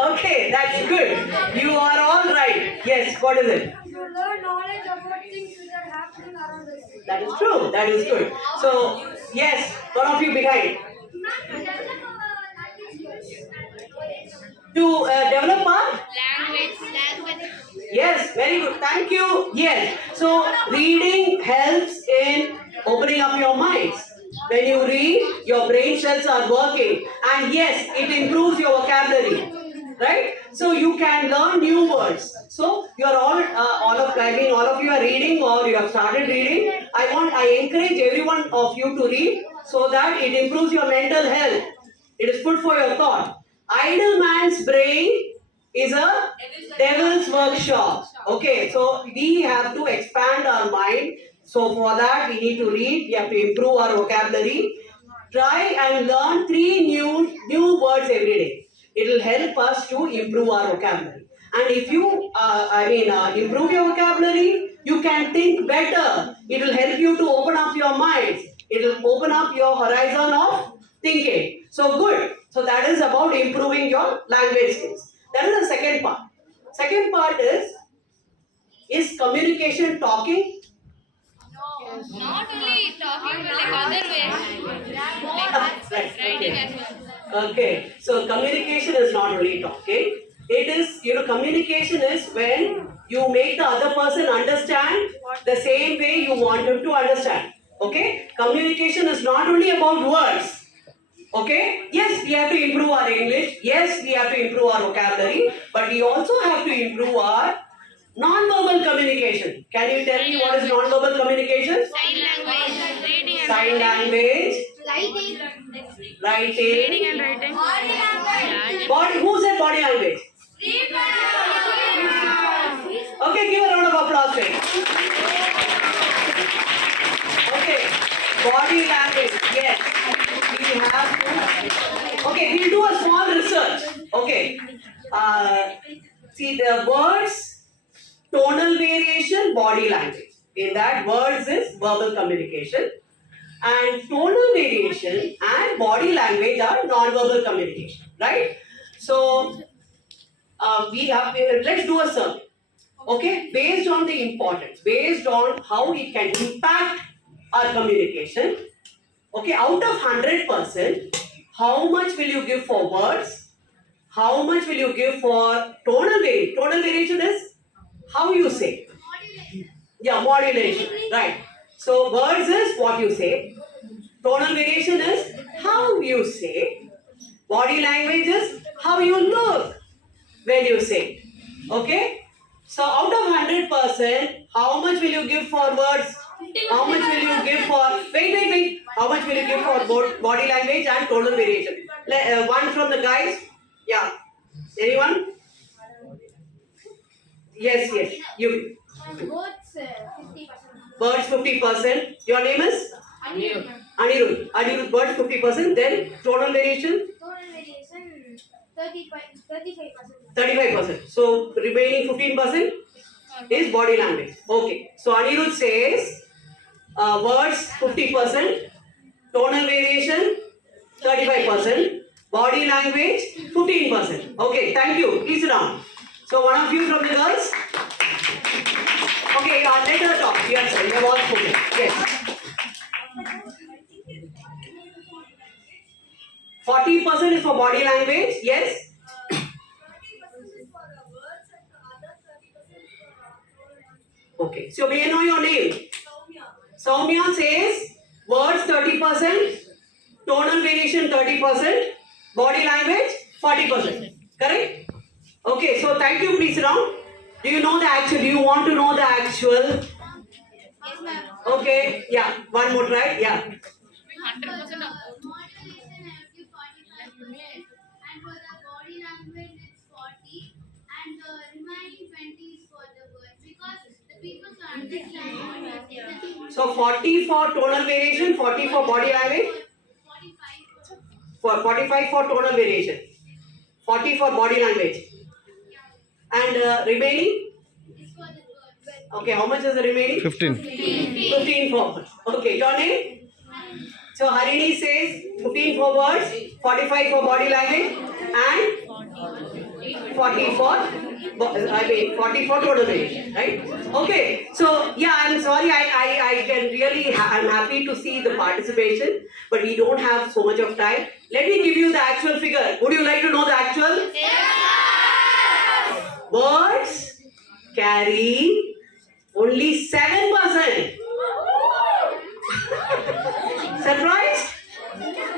Okay, that's good. You are all right. Yes, what is it? To learn knowledge about things that are happening around us. That is true. That is good. So, yes, one of you behind. To develop our Language. yes, very good. Thank you. Yes. So reading helps in opening up your minds. When you read, your brain cells are working, and yes, it improves your vocabulary. Right? So you can learn new words. So you are all of you are reading or you have started reading. I encourage every one of you to read so that it improves your mental health. It is food for your thought. Idle man's brain is a devil's workshop. Okay, so we have to expand our mind. So for that we need to read, we have to improve our vocabulary. Try and learn 3 new words every day. It will help us to improve our vocabulary. And if you, improve your vocabulary, you can think better. It will help you to open up your mind. It will open up your horizon of thinking. So good. So that is about improving your language skills. That is the second part. Second part is communication talking? Not only talking, but like other ways. Like writing as well. Okay, so communication is not only talking. It is, communication is when you make the other person understand the same way you want him to understand. Okay, communication is not only about words. Okay, yes, we have to improve our English. Yes, we have to improve our vocabulary, but we also have to improve our non-verbal communication. Can you tell me what is non-verbal communication? Sign language, reading and Sign language, writing. reading and writing. Body, who said body language? Okay, give a round of applause for it. Okay, body language, yes. We have to. Okay, we'll do a small research. Okay. See the words, tonal variation, body language. In that, words is verbal communication. And tonal variation and body language are non-verbal communication, right? So let's do a survey, okay? Based on the importance, based on how it can impact our communication, okay? Out of 100%, how much will you give for words? How much will you give for tonal variation? Tonal variation is how you say. Yeah, modulation, right? So words is what you say. Tonal variation is how you say. Body language is how you look when you say. Okay? So out of 100%, how much will you give for words? How much will you give for... Wait. How much will you give for both body language and tonal variation? One from the guys. Yeah. Anyone? Yes. You. Birds 50%. Your name is? Anirudh. Birds 50%. Then tonal variation? 35%. So remaining 15% is body language. Okay. So Anirudh says words 50%, tonal variation 35%, body language 15%. Okay, thank you. Please sit down. So one of you from the girls. Okay, let her talk. Yes, sir. You have all spoken. Yes. 40% is for body language. Yes. Okay. So may I know your name? Soumya says words 30%, tonal variation 30%, body language 40%. Correct? Okay. So thank you. Please sit down. Do you know the actual? Do you want to know the actual? Yes, ma'am. Okay. Yeah. One more try. Yeah. 100% of And for the body language, it's 40, and the remaining 20 is for the words because the people can understand. So 40 for tonal variation, 40 for body language, 45 for tonal variation, 40 for body language, and remaining. Okay, how much is the remaining? 15. 15 for words. Okay, your name? So Harini says 15 for words, 45 for body language, and 40 for, I mean 40 for total variation, right? Okay, so yeah, I'm sorry, I can really, I'm happy to see the participation, but we don't have so much of time. Let me give you the actual figure. Would you like to know the actual? Birds carry only 7%. Surprised?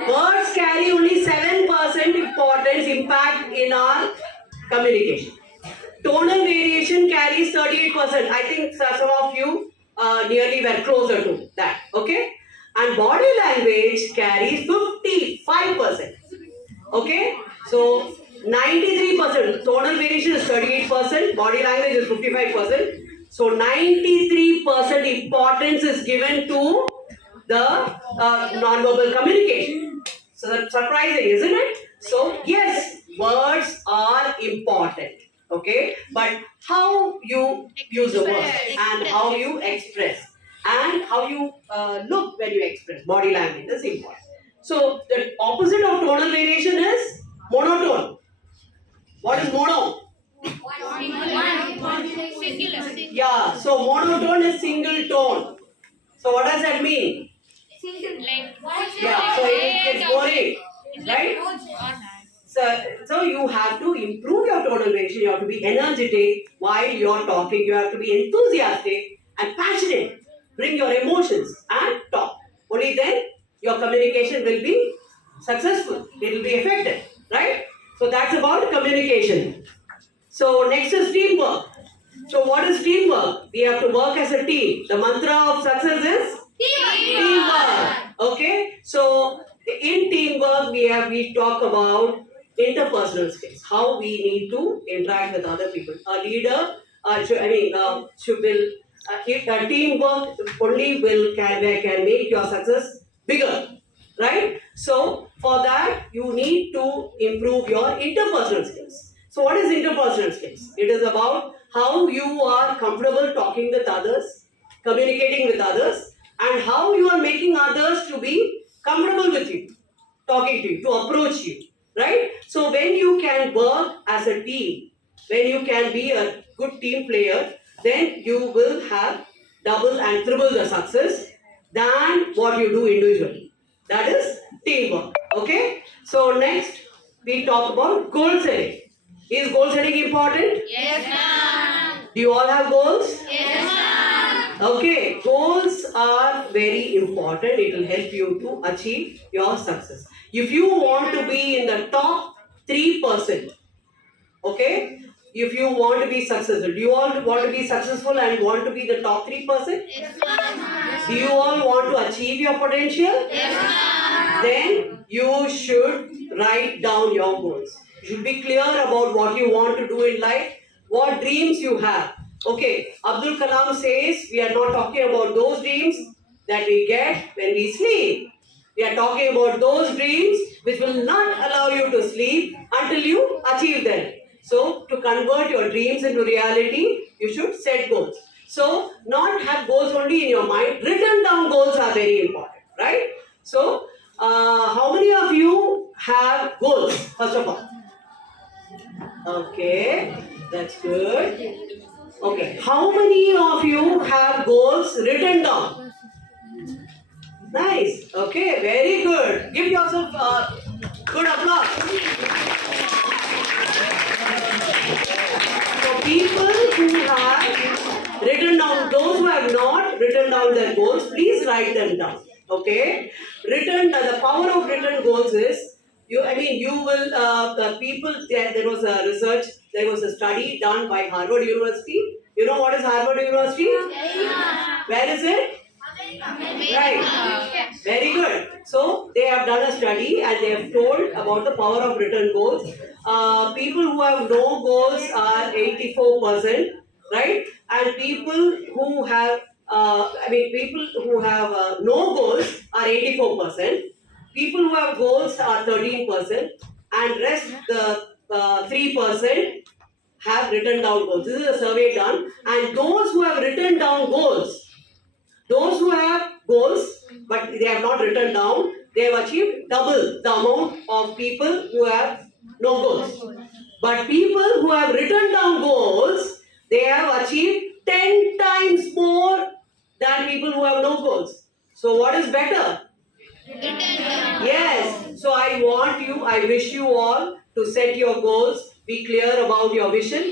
Birds carry only 7% importance impact in our communication. Tonal variation carries 38%. I think some of you nearly were closer to that. Okay? And body language carries 55%. Okay? So 93%. Tonal variation is 38%. Body language is 55%. So 93% importance is given to the non-verbal communication. So that's surprising, isn't it? So yes, words are important. Okay, but how you use the word and how you express and how you look when you express, body language is important. So the opposite of tonal variation is monotone. What is mono? Singular. Yeah, so monotone is single tone. So what does that mean? Like. Yeah, so it's boring, right? So you have to improve your tonal variation. You have to be energetic while you're talking. You have to be enthusiastic and passionate. Bring your emotions and talk. Only then your communication will be successful. It will be effective, right? So that's about communication. So next is teamwork. So what is teamwork? We have to work as a team. The mantra of success is teamwork. Okay. So in teamwork, we talk about interpersonal skills. How we need to interact with other people. A leader, teamwork only can make your success bigger, right? So for that, you need to improve your interpersonal skills. So what is interpersonal skills? It is about how you are comfortable talking with others, communicating with others, and how you are making others to be comfortable with you, talking to you, to approach you, right? So when you can work as a team, when you can be a good team player, then you will have double and triple the success than what you do individually. That is teamwork. Okay? So next we talk about goal setting. Is goal setting important? Yes, ma'am. Do you all have goals? Yes, ma'am. Okay, goals are very important. It will help you to achieve your success. If you want to be in the top 3%, okay, if you want to be successful, do you all want to be successful and want to be the top 3%? Yes, ma'am. Do you all want to achieve your potential? Yes, ma'am. Then you should write down your goals. You should be clear about what you want to do in life, what dreams you have. Okay, Abdul Kalam says we are not talking about those dreams that we get when we sleep. We are talking about those dreams which will not allow you to sleep until you achieve them. So, to convert your dreams into reality, you should set goals. So, not have goals only in your mind. Written down goals are very important, right? So, how many of you have goals, first of all? Okay, that's good. Okay, how many of you have goals written down? Nice. Okay, very good. Give yourself a good applause. So people who have written down, those who have not written down their goals, please write them down. Okay. The power of written goals is, you will, the people, there was a research, there was a study done by Harvard University. You know what is Harvard University? Where is it? Right. Very good. So they have done a study and they have told about the power of written goals. People who have no goals are 84%, right? And people who have, no goals are 84%. People who have goals are 13%, and rest the 3% have written down goals. This is a survey done, and those who have written down goals, those who have goals but they have not written down, they have achieved double the amount of people who have no goals. But people who have written down goals, they have achieved 10 times more than people who have no goals. So what is better? Yes. So I wish you all to set your goals, be clear about your vision,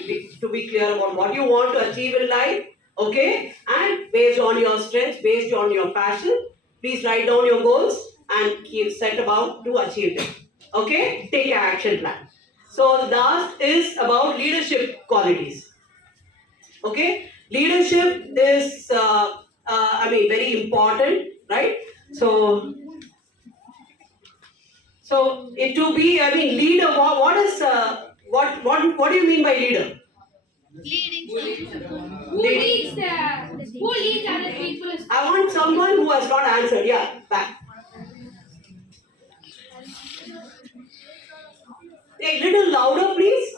to be clear about what you want to achieve in life, okay? And based on your strengths, based on your passion, please write down your goals and keep set about to achieve them. Okay? Take an action plan. So the last is about leadership qualities. Okay? Leadership is, very important, right? So it to be, leader. What do you mean by leader? Who leads other people? I want someone who has not answered. Yeah, back. A little louder, please.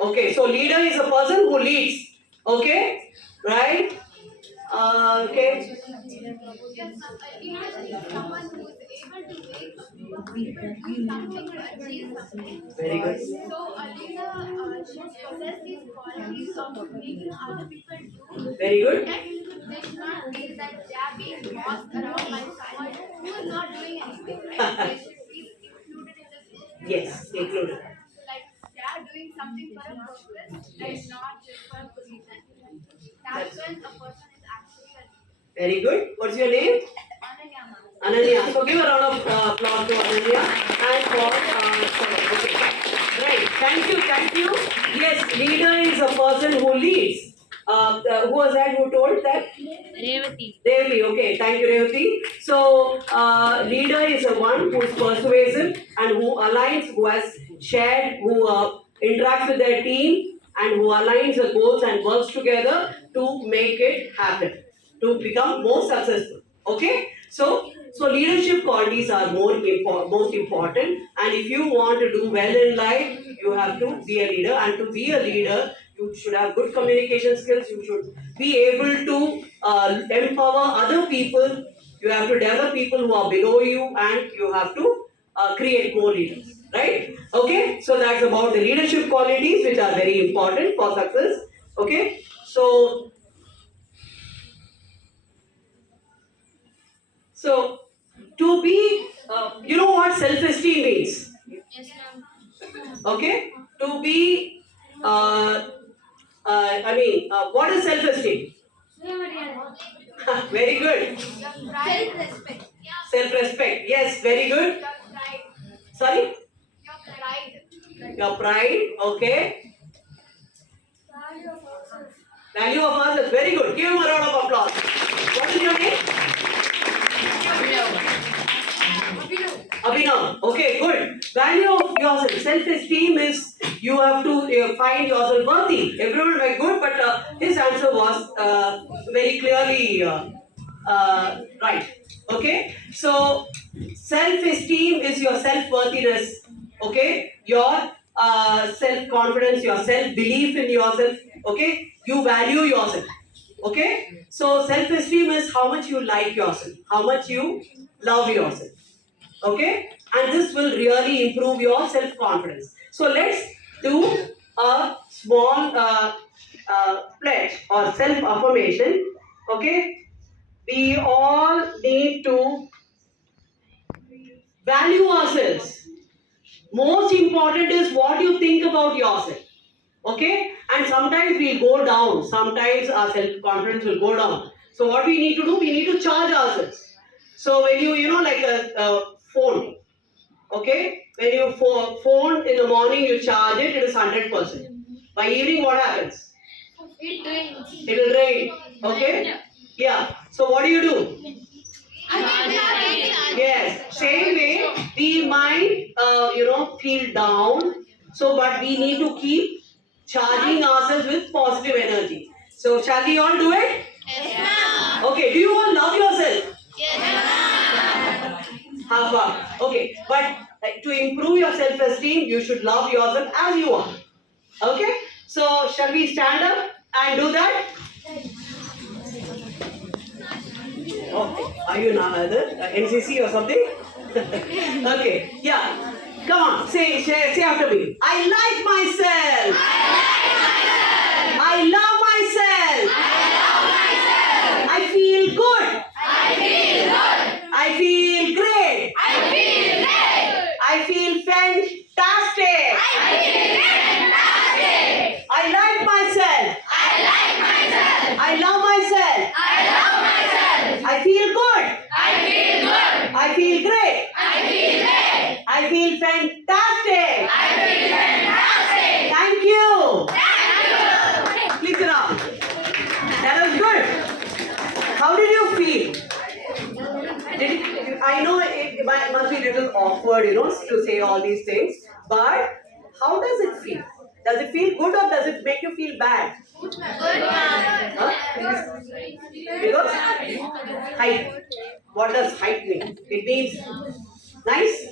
Okay, so leader is a person who leads. Okay, right? Okay. Imagine someone who is able to make people do something to achieve something. Very good. So a leader should possess these qualities of making other people do. Very good. They should not feel that they are being bossed around by someone who is not doing anything. Right? They should be included in the Yes, included. like they are doing something for a purpose and not just for a reason. That's when a person is actually a leader. Very good. What's your name? Ananya ma'am. Ananya. So give a round of applause to Ananya and for okay. Right. Thank you. Yes, leader is a person who leads. Who was that who told that? Revati. Revati, okay, thank you, Revati. So, leader is the one who is persuasive and who aligns, who has shared, who interacts with their team and who aligns the goals and works together to make it happen, to become more successful. Okay? So leadership qualities are most important, and if you want to do well in life, you have to be a leader, and to be a leader, you should have good communication skills, you should be able to empower other people, you have to develop people who are below you, and you have to create more leaders, right? Okay, so that's about the leadership qualities which are very important for success. Okay, so to be, you know what self-esteem means? Yes, ma'am. Okay, to be, what is self-esteem? Very good. Self-respect. Self-respect. Yes, very good. Your pride. Sorry? Your pride. Your pride. Okay. Value of ourselves. Very good. Give him a round of applause. What is your name? Abhinav. Okay, good. Value of yourself. Self-esteem is you have to find yourself worthy. Everyone very good, but his answer was very clearly right. Okay. So self-esteem is your self-worthiness. Okay. Your self-confidence, your self-belief in yourself. Okay. You value yourself. Okay. So self-esteem is how much you like yourself, how much you love yourself. Okay, and this will really improve your self-confidence. So let's do a small pledge or self-affirmation. Okay, we all need to value ourselves. Most important is what you think about yourself. Okay, and sometimes we go down, sometimes our self-confidence will go down. So what we need to do, we need to charge ourselves. So when you like a phone, okay, when you phone in the morning you charge it, it is 100%. By evening what happens? It rains. It will drain. Okay, yeah. So what do? Yes, same way we might feel down. So but we need to keep charging ourselves with positive energy. So shall we all do it? Yes, ma'am. Okay, do you all love yourself? Yes, ma'am. How far? Okay, but to improve your self-esteem, you should love yourself as you are. Okay, so shall we stand up and do that? Okay, are you now NCC or something? Okay, yeah. Come on, say after me. I like myself. I love myself. I feel good. I feel great. I feel fantastic. I like myself. I love myself. I feel good. I feel great. I feel fantastic. Thank you. Please sit down. That was good. How did you feel? I know it must be a little awkward, to say all these things, but how does it feel? Does it feel good or does it make you feel bad? Huh? Because height. What does height mean? It means nice.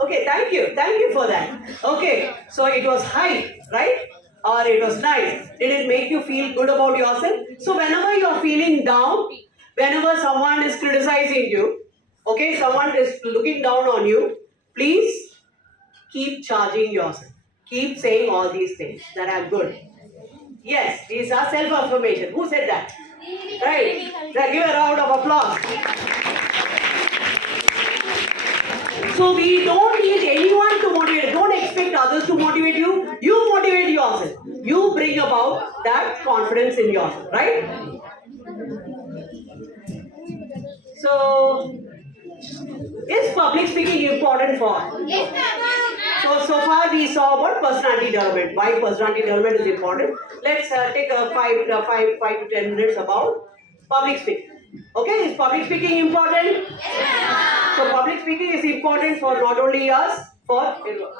Okay, thank you. Thank you for that. Okay, so it was height, right? Or it was nice. Did it make you feel good about yourself? So whenever you're feeling down, whenever someone is criticizing you, okay, someone is looking down on you, please keep charging yourself. Keep saying all these things that are good. Yes, these are self-affirmation. Who said that? Right. Right. Give a round of applause. So we don't need anyone to motivate. Don't expect others to motivate you. You motivate yourself. You bring about that confidence in yourself, right? So, is public speaking important for us? So far we saw about personality development. Why personality development is important? Let's take a 5 to 10 minutes about public speaking. Okay, is public speaking important? So public speaking is important for not only us, for everyone.